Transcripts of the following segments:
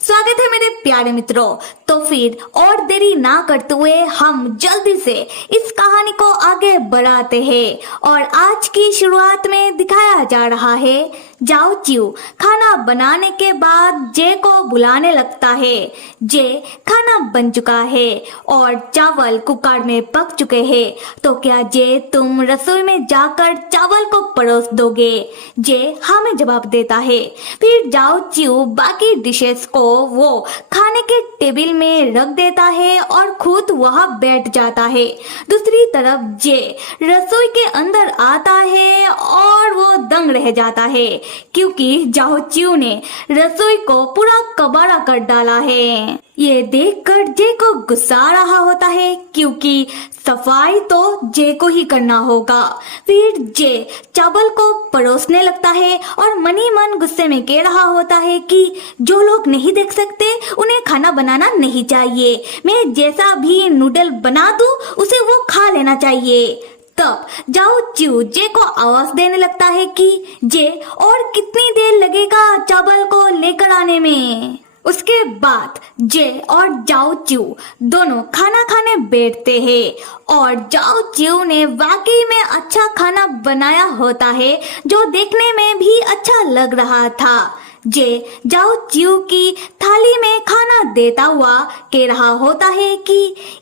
स्वागत है मेरे प्यारे मित्रों। तो फिर और देरी ना करते हुए हम जल्दी से इस कहानी को आगे बढ़ाते हैं और आज की शुरुआत में दिखाया जा रहा है जाओ चिऊ खाना बनाने के बाद जे को बुलाने लगता है। जे खाना बन चुका है और चावल कुकर में पक चुके हैं, तो क्या जे तुम रसोई में जाकर चावल को परोस दोगे? जे हमें जवाब देता है। फिर जाओ चिऊ बाकी डिशेस को वो खाने के टेबल में रख देता है और खुद वहां बैठ जाता है। दूसरी तरफ जे रसोई के अंदर आता है और वो दंग रह जाता है क्योंकि जाओ चिऊ ने रसोई को पूरा कबाड़ा कर डाला है। ये देखकर जे को गुस्सा आ रहा होता है क्योंकि सफाई तो जे को ही करना होगा। फिर जे चावल को परोसने लगता है और मन ही मन गुस्से में कह रहा होता है कि जो लोग नहीं देख सकते उन्हें खाना बनाना नहीं चाहिए। मैं जैसा भी नूडल बना दूं उसे वो खा लेना चाहिए। तब जाओ चिऊ जे को आवाज देने लगता है कि जे और कितनी देर लगेगा चावल को लेकर आने में। उसके बाद जे और जाओ चिऊ दोनों खाना खाने बैठते हैं और जाओ चिऊ ने वाकई में अच्छा खाना बनाया होता है जो देखने में भी अच्छा लग रहा था। जे जाओ चिऊ की थाली में खाना देता हुआ कह रहा होता है कि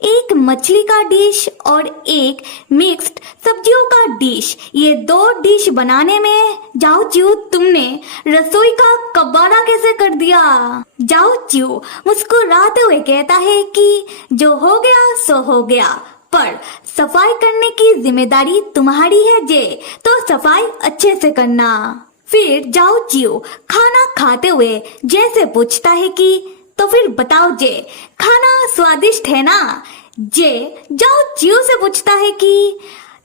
एक मछली का डिश और एक मिक्स्ड सब्जियों का डिश, ये दो डिश बनाने में जाओ चिऊ तुमने रसोई का कबाड़ा कैसे कर दिया? जाओ चिऊ मुस्कुराते हुए कहता है कि जो हो गया सो हो गया, पर सफाई करने की जिम्मेदारी तुम्हारी है जे, तो सफाई अच्छे से करना। फिर जाओ चिऊ खाना खाते हुए जे से पूछता है कि तो फिर बताओ जे खाना स्वादिष्ट है ना? जे जाओ चिऊ से पूछता है कि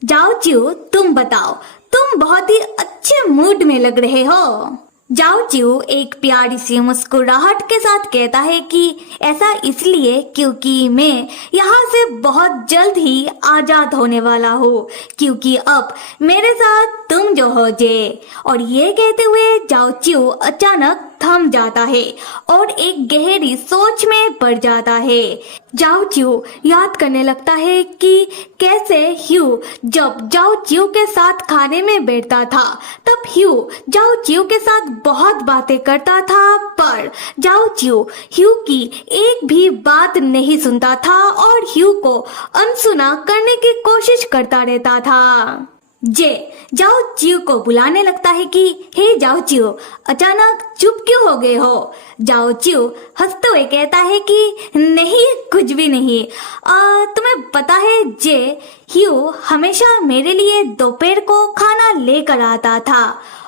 जाओ चिऊ तुम बताओ, तुम बहुत ही अच्छे मूड में लग रहे हो। जाओ चिऊ एक प्यारी सी मुस्कुराहट के साथ कहता है कि ऐसा इसलिए क्योंकि मैं यहाँ से बहुत जल्द ही आजाद होने वाला हूँ, क्योंकि अब मेरे साथ तुम जो हो जे। और ये कहते हुए जाओ चिऊ अचानक थम जाता है और एक गहरी सोच में पड़ जाता है। जाओ चिऊ याद करने लगता है कि कैसे ह्यू जब जाओ चिऊ के साथ खाने में बैठता था तब ह्यू जाओ चिऊ के साथ बहुत बातें करता था, पर जाओ चिऊ ह्यू की एक भी बात नहीं सुनता था और ह्यू को अनसुना करने की कोशिश करता रहता था। जे जाओ चिऊ को बुलाने लगता है कि हे जाओ चिऊ अचानक चुप क्यों हो गए हो? जाओ चिऊ हंसते हुए कहता है कि नहीं कुछ भी नहीं। तुम्हें पता है जे ह्यू हमेशा मेरे लिए दोपहर को खाना लेकर आता था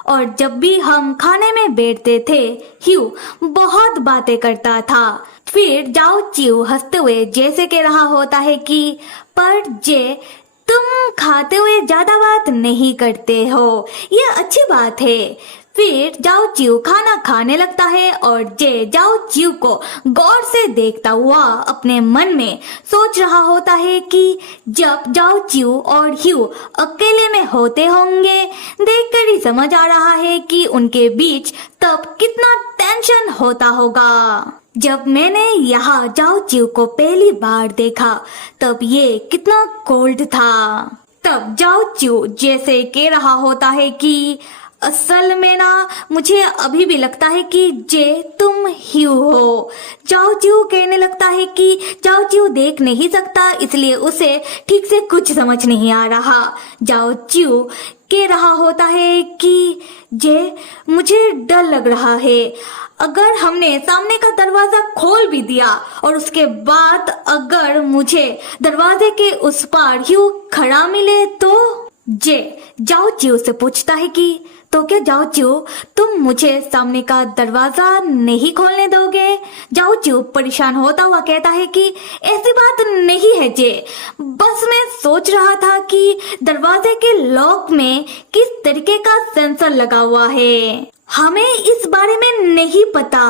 और जब भी हम खाने में बैठते थे ह्यू बहुत बातें करता था। फिर जाओ चिऊ हंसते हुए जे से कह रहा होता है कि पर जे तुम खाते हुए ज्यादा बात नहीं करते हो, ये अच्छी बात है। फिर जाओ चिऊ खाना खाने लगता है और जे जाओ चिऊ को गौर से देखता हुआ अपने मन में सोच रहा होता है कि जब जाओ चिऊ और ह्यू अकेले में होते होंगे देखकर ही समझ आ रहा है कि उनके बीच तब कितना टेंशन होता होगा। जब मैंने यहाँ जाओ चिऊ को पहली बार देखा तब ये कितना कोल्ड था। तब जाओ चिऊ जैसे कह रहा होता है कि असल में ना मुझे अभी भी लगता है कि जे तुम ह्यू हो। जाओ चिऊ कहने लगता है कि जाओ चिऊ देख नहीं सकता इसलिए उसे ठीक से कुछ समझ नहीं आ रहा। जाओ चिऊ कह रहा होता है कि जे मुझे डर लग रहा है, अगर हमने सामने का दरवाजा खोल भी दिया और उसके बाद अगर मुझे दरवाजे के उस पार ह्यू खड़ा मिले तो? जे जाओ चिऊ से पूछता है कि तो क्या जाओ चिऊ तुम मुझे सामने का दरवाजा नहीं खोलने दोगे? जाओ चिऊ परेशान होता हुआ कहता है कि ऐसी बात नहीं है जे, बस मैं सोच रहा था कि दरवाजे के लॉक में किस तरीके का सेंसर लगा हुआ है, हमें इस बारे में नहीं पता।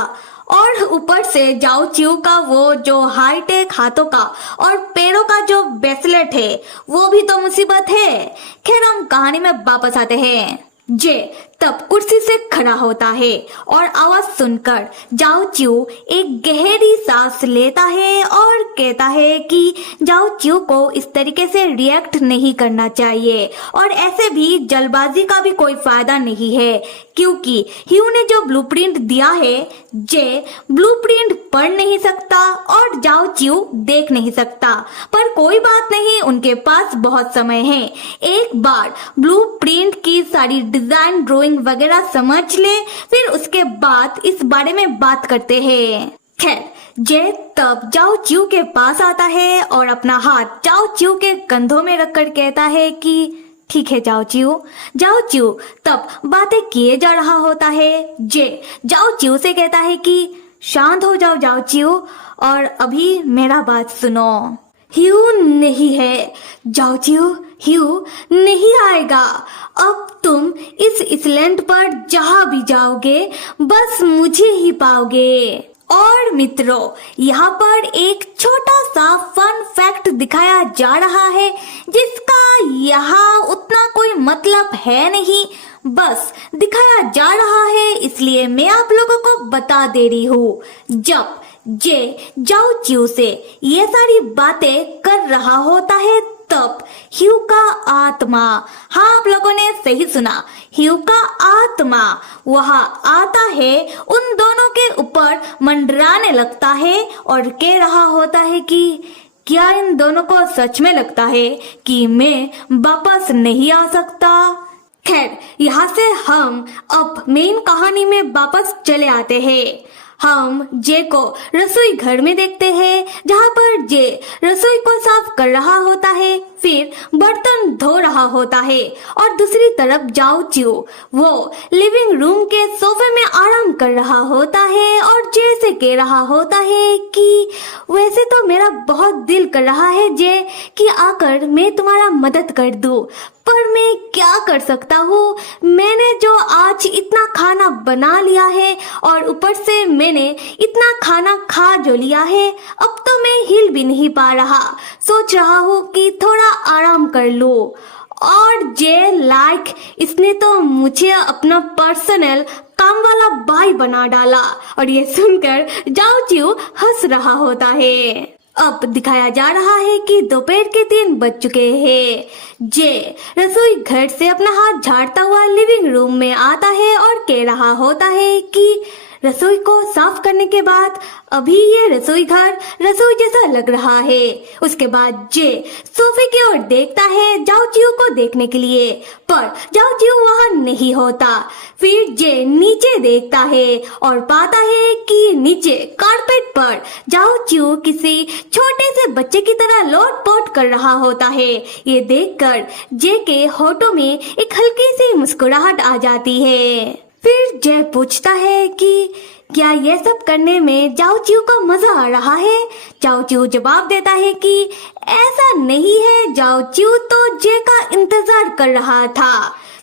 और ऊपर से जाओ चिऊ का वो जो हाईटेक हाथों का और पैरों का जो ब्रेसलेट है वो भी तो मुसीबत है। खैर हम कहानी में वापस आते हैं। जे तब कुर्सी से खड़ा होता है और आवाज सुनकर जाओ चिऊ एक गहरी सांस लेता है और कहता है कि जाओ चिऊ को इस तरीके से रिएक्ट नहीं करना चाहिए और ऐसे भी जल्दबाजी का भी कोई फायदा नहीं है, क्योंकि ह्यू ने जो ब्लूप्रिंट दिया है जे ब्लूप्रिंट पढ़ नहीं सकता और जाओ चिऊ देख नहीं सकता। पर कोई बात नहीं, उनके पास बहुत समय है। एक बार ब्लूप्रिंट की सारी डिजाइन ड्राइंग वगैरह समझ ले, फिर उसके बाद इस बारे में बात करते हैं। खैर जे तब जाओ चिऊ के पास आता है और अपना हाथ जाओ चिऊ के कंधों में रखकर कहता है कि ठीक है जाओ चिऊ तब बातें किए जा रहा होता है। जे जाओ चिऊ से कहता है कि शांत हो जाओ चिऊ और अभी मेरा बात सुनो। ह्यू नहीं है जाओ चिऊ, ह्यू नहीं आएगा। अब तुम इस आइलैंड पर जहां भी जाओगे बस मुझे ही पाओगे। और मित्रों, यहाँ पर एक छोटा सा फन फैक्ट दिखाया जा रहा है जिसका यहाँ उतना कोई मतलब है नहीं, बस दिखाया जा रहा है इसलिए मैं आप लोगों को बता दे रही हूँ। जब जे जाओ चिऊ से ये सारी बातें कर रहा होता है तब ह्यू का आत्मा, हाँ आप लोगों ने सही सुना, ह्यू का आत्मा वहां आता है, उन दोनों के ऊपर मंडराने लगता है और कह रहा होता है कि क्या इन दोनों को सच में लगता है कि मैं वापस नहीं आ सकता। खैर यहाँ से हम अब मेन कहानी में वापस चले आते हैं। हम जे को रसोई घर में देखते हैं जहाँ पर जे रसोई को साफ कर रहा होता है, फिर बर्तन धो रहा होता है और दूसरी तरफ जाओ चिऊ वो लिविंग रूम के सोफे में आराम कर रहा होता है और जे से कह रहा होता है कि वैसे तो मेरा बहुत दिल कर रहा है जे कि आकर मैं तुम्हारा मदद कर दूं, पर मैं क्या कर सकता हूँ, मैंने जो आज इतना खाना बना लिया है और ऊपर से मैंने इतना खाना खा जो लिया है, अब तो मैं हिल भी नहीं पा रहा, सोच रहा हूँ कि थोड़ा आराम कर लो। और जे लाइक इसने तो मुझे अपना पर्सनल काम वाला भाई बना डाला। और ये सुनकर जाओ चिऊ हंस रहा होता है। अब दिखाया जा रहा है कि दोपहर के 3 बज चुके हैं। जे रसोई घर से अपना हाथ झाड़ता हुआ लिविंग रूम में आता है और कह रहा होता है कि रसोई को साफ करने के बाद अभी ये रसोई घर रसोई जैसा लग रहा है। उसके बाद जे सोफे की ओर देखता है जाओ चिऊ को देखने के लिए, पर जाओ चिऊ वहाँ नहीं होता। फिर जे नीचे देखता है और पाता है कि नीचे कारपेट पर जाओ चिऊ किसी छोटे से बच्चे की तरह लोट-पोट कर रहा होता है। ये देखकर जे के होठों में एक हल्की सी मुस्कुराहट आ जाती है। फिर जय पूछता है कि क्या ये सब करने में जाओ चिऊ को मजा आ रहा है। जाओ चिऊ जवाब देता है कि ऐसा नहीं है, जाओ चिऊ तो जे का इंतजार कर रहा था।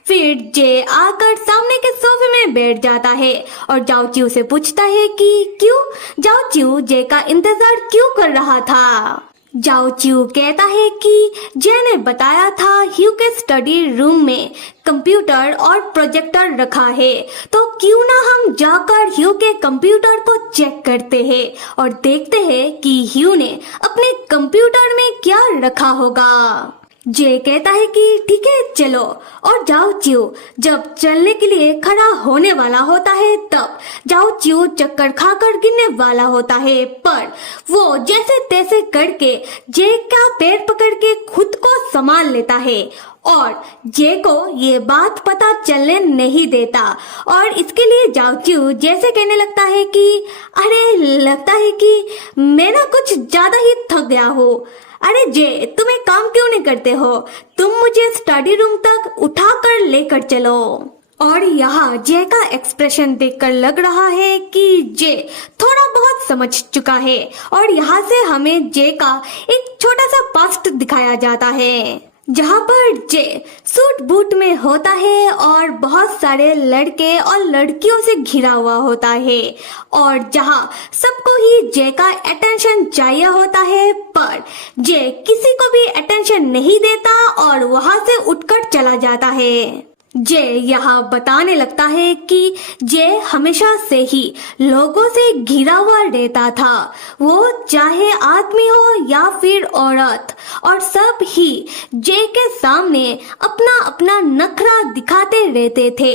फिर जे आकर सामने के सोफे में बैठ जाता है और जाओ चिऊ से पूछता है कि क्यों जाओ चिऊ जे का इंतजार क्यों कर रहा था। जाओ चिऊ कहता है कि जे ने बताया था ह्यू के स्टडी रूम में कंप्यूटर और प्रोजेक्टर रखा है, तो क्यों ना हम जाकर ह्यू के कंप्यूटर को चेक करते हैं और देखते हैं कि ह्यू ने अपने कंप्यूटर में क्या रखा होगा। जे कहता है कि ठीक है चलो। और जाओ चिऊ जब चलने के लिए खड़ा होने वाला होता है तब जाओ चिऊ चक्कर खाकर गिरने वाला होता है, पर वो जैसे तैसे करके जे का पैर पकड़ के खुद को संभाल लेता है और जे को ये बात पता चलने नहीं देता। और इसके लिए जाओ चिऊ जैसे कहने लगता है कि अरे लगता है कि मैं ना कुछ ज्यादा ही थक गया हूँ। अरे जे तुम एक काम क्यों नहीं करते हो, तुम मुझे स्टडी रूम तक उठा कर लेकर चलो। और यहाँ जे का एक्सप्रेशन देखकर लग रहा है कि जे थोड़ा बहुत समझ चुका है। और यहाँ से हमें जे का एक छोटा सा पास्ट दिखाया जाता है जहाँ पर जे सूट बूट में होता है और बहुत सारे लड़के और लड़कियों से घिरा हुआ होता है और जहाँ सबको ही जे का अटेंशन चाहिए होता है, पर जे किसी को भी अटेंशन नहीं देता और वहाँ से उठकर चला जाता है। जे यहाँ बताने लगता है कि जे हमेशा से ही लोगों से घिरा हुआ रहता था, वो चाहे आदमी हो या फिर औरत, और सब ही जे के सामने अपना अपना नखरा दिखाते रहते थे,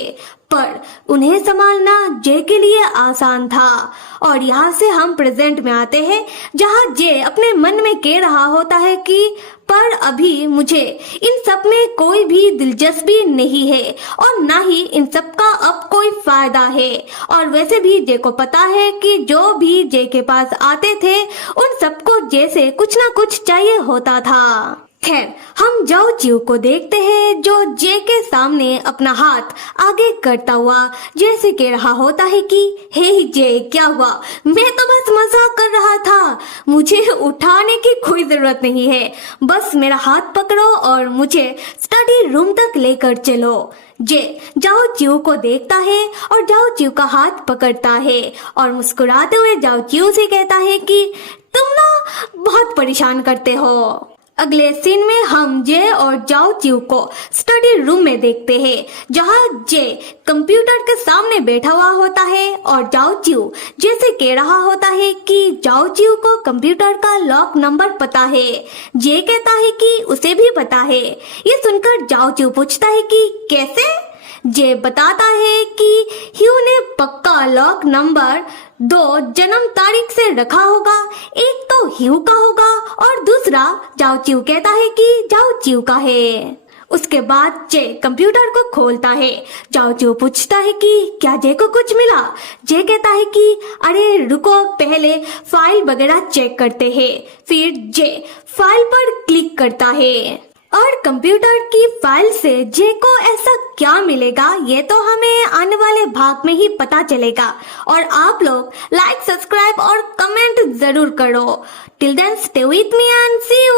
पर उन्हें संभालना जे के लिए आसान था। और यहाँ से हम प्रेजेंट में आते हैं, जहाँ जे अपने मन में कह रहा होता है कि पर अभी मुझे इन सब में कोई भी दिलचस्पी नहीं है और ना ही इन सब का अब कोई फायदा है। और वैसे भी जे को पता है कि जो भी जे के पास आते थे उन सबको जे से कुछ ना कुछ चाहिए होता था। खैर, हम जाओ चिव को देखते हैं, जो जे के सामने अपना हाथ आगे करता हुआ जैसे कह रहा होता है कि हे जे, क्या हुआ? मैं तो बस मजाक कर रहा था, मुझे उठाने की कोई जरूरत नहीं है, बस मेरा हाथ पकड़ो और मुझे स्टडी रूम तक लेकर चलो। जे जाओ चिव को देखता है और जाओ चिव का हाथ पकड़ता है और मुस्कुराते हुए जाओ चिव से कहता है कि तुम ना बहुत परेशान करते हो। अगले सीन में हम जे और जाओ चिव को स्टडी रूम में देखते हैं, जहां जे कंप्यूटर के सामने बैठा हुआ होता है और जाओ चिव जैसे कह रहा होता है कि जाओ चिव को कंप्यूटर का लॉक नंबर पता है। जे कहता है कि उसे भी पता है। ये सुनकर जाओ चिव पूछता है कि कैसे? जे बताता है कि ह्यू ने पक्का लॉक नंबर 2 जन्म तारीख से रखा होगा, एक तो ह्यू का होगा और दूसरा जाओ चिव कहता है कि जाओ चिव का है। उसके बाद जे कंप्यूटर को खोलता है। जाओ चिव पूछता है कि क्या जे को कुछ मिला? जे कहता है कि अरे रुको, पहले फाइल वगैरह चेक करते हैं। फिर जे फाइल पर क्लिक करता है और कंप्यूटर की फाइल से जे को ऐसा क्या मिलेगा, ये तो हमें आने वाले भाग में ही पता चलेगा। और आप लोग लाइक, सब्सक्राइब और कमेंट जरूर करो। Till then stay with me and see you.